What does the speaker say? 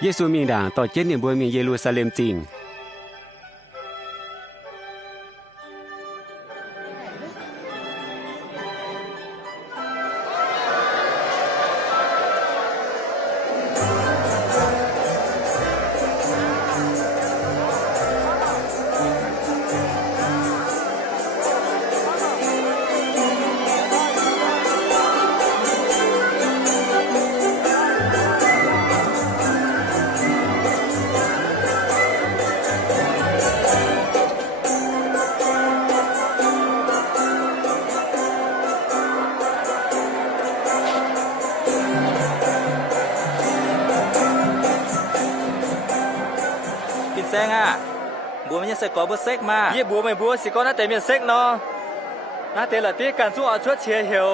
耶稣命令到今年不明耶路撒冷境。 กินแซงอะบัวมันยังใส่กอบเซ็กมาเยี่ยบัวไม่บัวสิก็น่าแต่มียนเซ็กเนาะน่าแต่ละที่การสู้เอาชวดเชียเหยว